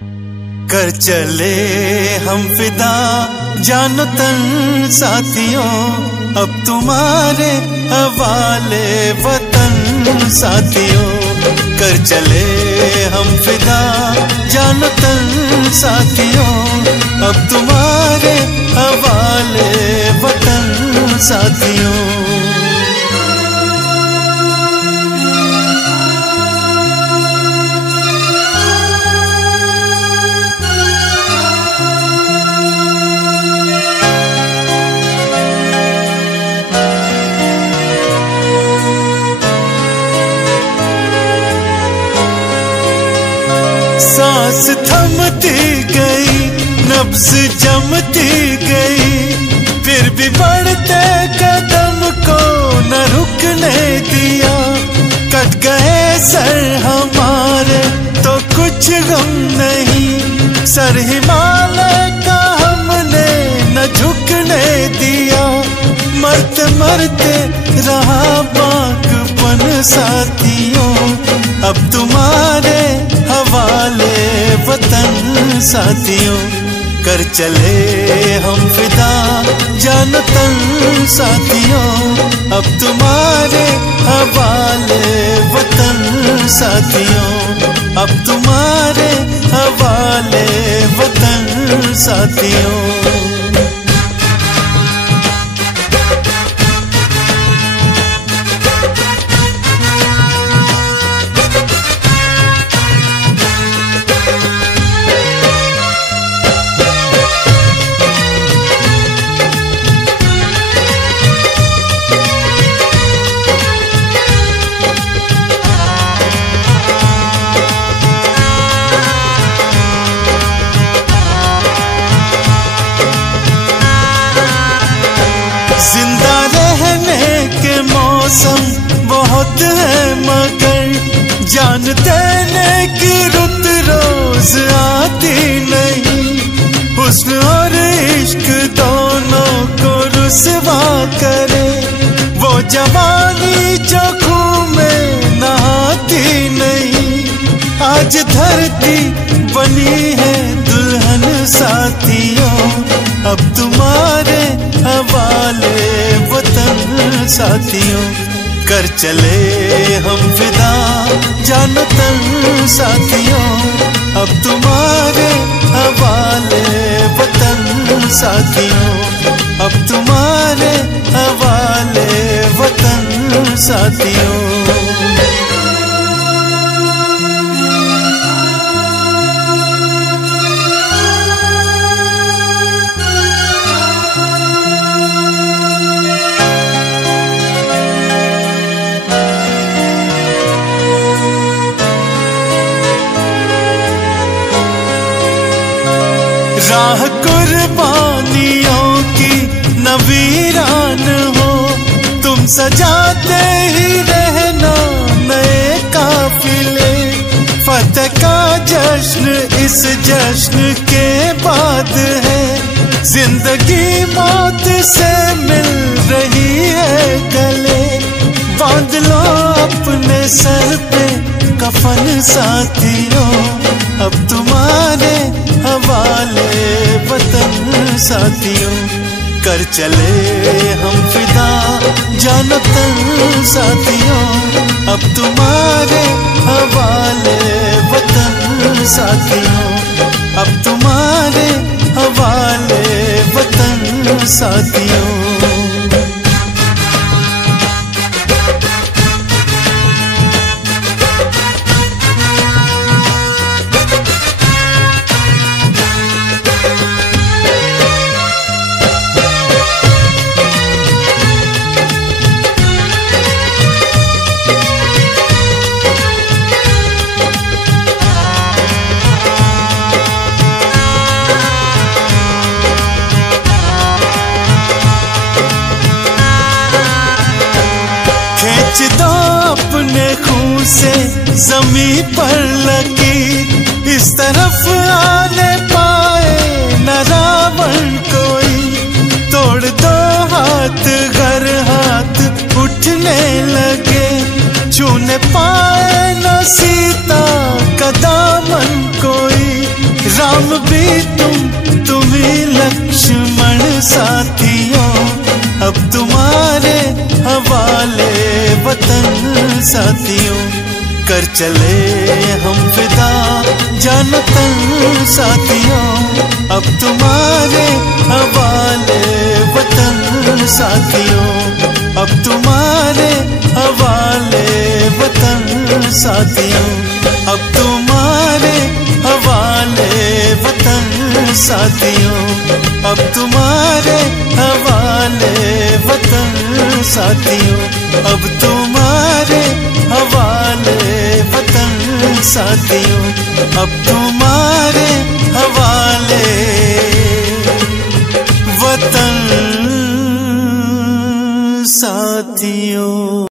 कर चले हम फिदा जानो तन साथियों, अब तुम्हारे हवाले वतन साथियों। कर चले हम फिदा जानो तन साथियों, अब तुम्हारे हवाले वतन साथियों। सांस थमती गई, नब्ज जमती गई, फिर भी बढ़ते कदम को न रुकने दिया। कट गए सर हमारे तो कुछ गम नहीं, सर हिमालय का हमने न झुकने दिया। मरते मरते रहा बाकपन साथियों, अब तुम्हारे हवाले वतन साथियों। कर चले हम फिदा जानो तन साथियों, अब तुम्हारे हवाले वतन साथियों, अब तुम्हारे हवाले वतन साथियों। जिंदा रहने के मौसम बहुत है, मगर जान देने की रुत रोज आती नहीं। हुस्न और इश्क दोनों को रुसवा करे, वो जवानी जो खून में नहाती नहीं। आज धरती बनी है दुल्हन साथियों, अब तुम्हारे हवाले वतन साथियों। कर चले हम फिदा जानो तन साथियों, अब तुम्हारे हवाले वतन साथियों, अब तुम्हारे हवाले वतन साथियों। राह कुर्बानियों की न वीरान हो, तुम सजाते ही रहना नए काफिले। फतेह का जश्न इस जश्न के बाद है, जिंदगी मौत से मिल रही है गले। बांध लो अपने सर पे कफन साथियों, अब तुम्हारे हवाले वतन साथियों। कर चले हम फिदा जानो तन साथियों, अब तुम्हारे हवाले वतन साथियों, अब तुम्हारे हवाले वतन साथियों। खींच दो अपने खून से जमीन पर लकीर, इस तरफ आने पाए न रावण कोई। तोड़ दो हाथ घर हाथ उठने लगे, छूने पाए न सीता का दामन कोई। राम भी तुम ही लक्ष्मण साथियों, अब तुम्हारे हवाले वतन साथियों। कर चले हम फिदा जानो तन साथियों, अब तुम्हारे हवाले वतन साथियों, अब तुम्हारे हवाले वतन साथियों, अब तुम्हारे हवाले वतन साथियों, अब तुम्हारे हवाले वतन साथियों, अब तुम्हारे हवाले वतन साथियों, अब तुम्हारे